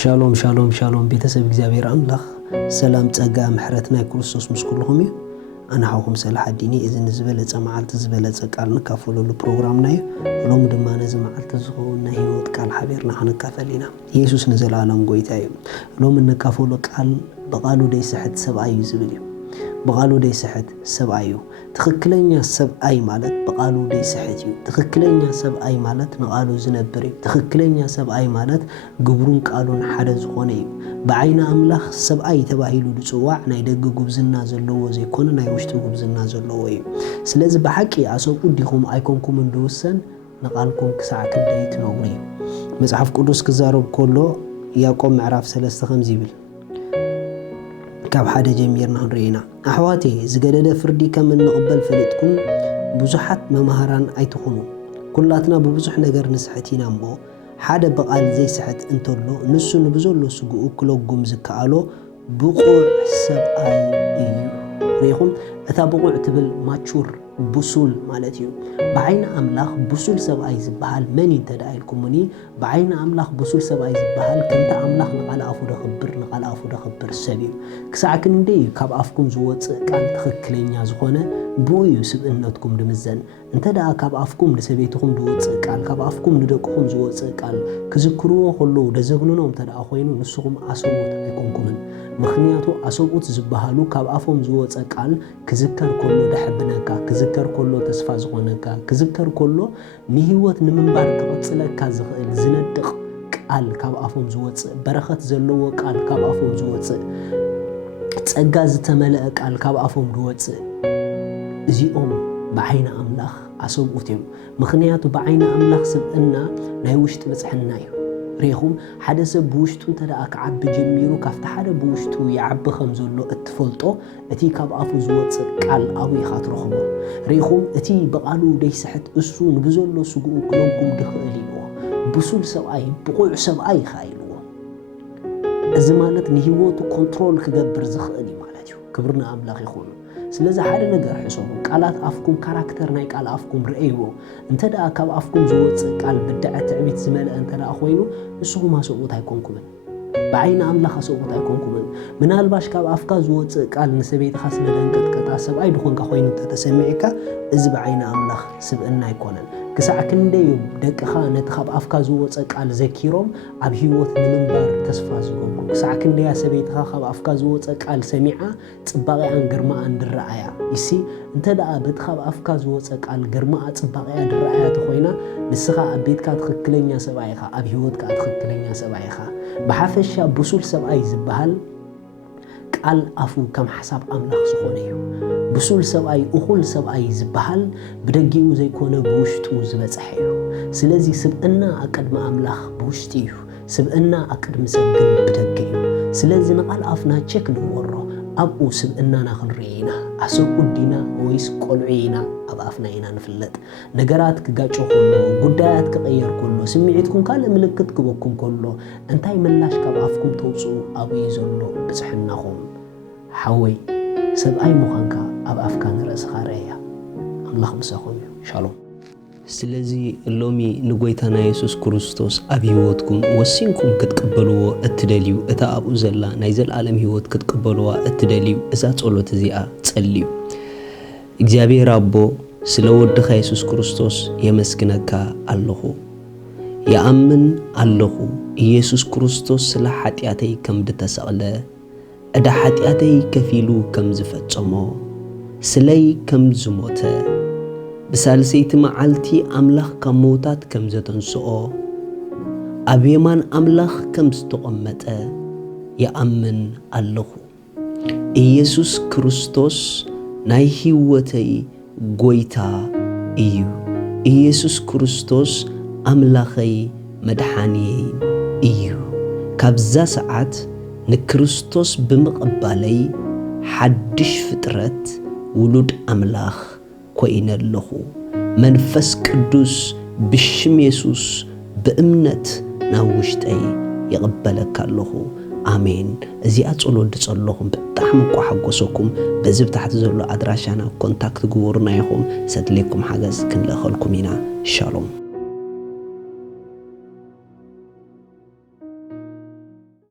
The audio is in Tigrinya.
ሻሎም ሻሎም ሻሎም ቤተሰብ እግዚአብሔር አምላክ ሰላም ጸጋ ምሕረትና ክርስቶስ ምስኩልኩም እዩ አና ሐኩም ሰላህ አዲኒ እዝን ዝበለጸ መዓልት ዝበለጸ ቃል ንካፈለሉ ፕሮግራም ናይ ሎም ድማ ነዚ መዓልት ዝኸውና ህይወት ቃል ሓቢርና ክንካፈልና ኢየሱስ ንዘላለም ጎይታ እዩ ሎም ንካፈሉ ቃል በቃሉ ደይስሕት ሰብአይ ዝብል እዩ በቃሉ ደይስሕት ሰብአይ ትክክለኛ ሰብአይ ማለት በቃሉ ደይስሕት እዩ ትክክለኛ ሰብአይ ማለት ንቃሉ ዝነብር እዩ ትክክለኛ ሰብአይ ማለት ግብሩን ቃሉን ሓደ ዝኾነ እዩ በዓይና አምላኽ ሰብአይ ተባሂሉ ድጽዋዕ ናይ ደግ ጉብዝና ዘለዎ ዘይኮነ ናይ ውሽጡ ጉብዝና ዘለዎ እዩ ስለዚ በሐቂ አሰቁ ዲኹም አይኮንኩም እንደወሰን ንቃልኩም ክሳዕ ክንደይ ትነብሩ እዩ መጽሐፍ ቅዱስ ክዛረብ ከሎ ያዕቆብ ምዕራፍ 3 ከምዚ ይብል ካብ ሓደ ጀሚርና ንሪና አሕዋቴ ዝገደደ ፍርዲ ከም እንቅበል ፈሊጥኩም ብዙሓት መማሃራን አይትኹኑ ኩላትና በብዙሕ ነገር ንስሕቲና እሞ ሓደ በቃል ዘይስሕት እንተሎ ንሱ ንብዘሎ ስጉኡ ክለጉም ዝከኣሎ ብቁዕ ሰብአይ እዩ ሪኹም እታ ብቁዕ ትብል ማቹር ቡሱል ማለት እዩ በዓይና አምላኽ ቡሱል ሰብአይ ዝበሃል መን ይተዳይልኩምኒ በዓይና አምላኽ ቡሱል ሰብአይ ዝበሃል ከምታ አምላኽ ንቃል አፉ ደኽብር ሰብ እዩ ክሳዕ ክንደይ ካብ አፍኩም ዝወፅእ ቃል ትክክለኛ ዝኾነ ብኡዩ ስብእነትኩም ድምዘን እንተዳ ካብ አፍኩም ንሰቤትኩም ድወፅእ ቃል ካብ አፍኩም ንደቅኩም ዝወፅእ ቃል ክዝክርዎ ከለዉ ደዘግንኖም ተዳ ኮይኑ ንስኹም አሰቡት አይኮንኩምን ምክንያቱ አሰቡት ዝበሃሉ ካብ አፎም ዝወፅእ ቃል ክዝከር ከሎ ደሕብነካ ክዝከር ከሎ ተስፋ ዝኾነካ ክዝከር ከሎ ንህይወት ንምንባር ክቅፅለካ ዝኽእል ዝነድቕ ቃል ካብ አፎም ዝወፅእ በረኸት ዘለዎ ቃል ካብ አፎም ዝወፅእ ጸጋ ዝተመልአ ቃል ካብ አፎም ዝወፅእ እዚኦም በዓይና አምላኽ አሰቡት እዮም ምክንያቱ በዓይና አምላኽ ስብእና ናይ ውሽጢ ብጽሕና እዩ ሪኹም ሓደ ሰብ ብውሽጡ ተዳኣ ክዓቢ ጀሚሩ ካብቲ ሓደ ብውሽጡ ይዓቢ ከም ዘሎ እትፈልጦ እቲ ካብ አፉ ዝወፅእ ቃል አብይ ኢኻ ትረኽቦ ሪኹም እቲ በቃሉ ደይስሕት እሱ ንብዘሎ ስጉኡ ክለጉም ድኽእል ኢልዎ ብሱል ሰብአይ ብቁዕ ሰብአይ ኢኻ ኢልዎ እዚ ማለት ንህይወቱ ኮንትሮል ክገብር ዝኽእል እዩ ማለት እዩ ክብርና አምላኽ ይኹን ስለዚ ሓደ ነገር ሕሰቡ ቃላት አፍኩም ካራክተር ናይ ቃል አፍኩም ርአይዎ እንተዳ ካብ አፍኩም ዝወፅእ ቃል ብድዕ ትዕቢት ዝመልአ እንተዳ ኮይኑ ንስኹም አሰቡት አይኮንኩምን በዓይና አምላኽ አሰቡት አይኮንኩምን ምናልባሽ ካብ አፍካ ዝወፅእ ቃል ንሰቤትኻ ስለደንቀጥቀጣ ሰብአይ ድኾንካ ኮይኑ ተሰሚዕካ እዚ በዓይና አምላኽ ስብእና አይኮነን ክሳዕ ክንደይ ደቅኻ ነቲ ካብ አፍካ ዝወፅእ ቃል ዘኪሮም ኣብ ህይወት ንምንባር ተስፋ ዝገብሩ ክሳዕ ክንደያ ሰበይትኻ ካብ አፍካ ዝወፅእ ቃል ሰሚዓ ጽባቕያን ግርማኣን ድረኣያ ይሲ እንተደኣ በቲ ካብ አፍካ ዝወፅእ ቃል ግርማኣ ጽባቕያ ድረኣያ ተኾይና ንስኻ ኣብ ቤትካ ትክክለኛ ሰብኣይ ኢኻ ኣብ ህይወትካ ትክክለኛ ሰብኣይ ኢኻ ብሓፈሻ ቡሱል ሰብኣይ ዝበሃል ቃል አፉ ከም ሓሳብ አምላኽ ዝኾነ እዩ ብሱል ሰብአይ እኹል ሰብአይ ዝበሃል ብደጊኡ ዘይኮነ ብውሽጡ ዝበፅሐ እዩ ስለዚ ስብእና አቅድሚ አምላኽ ብውሽጢ እዩ ስብእና አቅድሚ ሰብ ግን ብደጊ እዩ ስለዚ ንቃል አፍና ቼክ ንወሮ ኣብኡ ስብእናና ክንርኢና አሰቁ ዲና ወይስ ቆልዑ ኢና ኣብ አፍና ኢና ንፍለጥ ነገራት ክጋጮ ከሎ ጉዳያት ክቀየር ከሎ ስምዒትኩም ካልእ ምልክት ክበኩም ከሎ እንታይ ምላሽ ካብ አፍኩም ተውፅኡ ኣብኡ ዘሎ ብፅሕናኹም ሓወይ ሰብአይ ምዃንካ ኣብ አፍካ ንርእስኻ ርአያ አምላኽ ምሳኹም እዩ ሻሎም ስለዚ ሎሚ ንጎይታና ኢየሱስ ክርስቶስ ኣብ ህይወትኩም ወሲንኩም ክትቀበልዎ እትደልዩ እታ ኣብኡ ዘላ ናይ ዘለዓለም ህይወት ክትቀበልዋ እትደልዩ እዛ ጸሎት እዚኣ ጸልዩ እግዚአብሔር አቦ ስለ ወድኻ ኢየሱስ ክርስቶስ የመስግነካ ኣለኹ የአምን ኣለኹ ኢየሱስ ክርስቶስ ስለ ኃጢአተይ ከም ድተሰቕለ እዳ ኃጢአተይ ከፊሉ ከም ዝፈጸሞ ስለይ ከም ዝሞተ ብሳልሰይቲ መዓልቲ አምላኽ ካብ ሞታት ከም ዘተንስኦ ኣብ የማን አምላኽ ከም ዝተቐመጠ የአምን ኣለኹ ኢየሱስ ክርስቶስ ናይ ህይወተይ ጎይታ እዩ ኢየሱስ ክርስቶስ አምላኸይ መድሓኒየይ እዩ ካብዛ ሰዓት ንክርስቶስ ብምቕባለይ ሓድሽ ፍጥረት ውሉድ አምላኽ ኮይነለኹ መንፈስ ቅዱስ ብሽም ኢየሱስ በእምነት ናብ ውሽጠይ ይቕበለካ ኣለኹ አሜን እዚኣ ጸሎት ድጸለኹም ብጣዕሚ እኳ ሓጎሰኩም በዚ ብታሕቲ ዘሎ ኣድራሻና ኮንታክት ግበሩና ኢኹም ሰድለይኩም ሓገዝ ክንለኸልኩም ኢና ሻሎም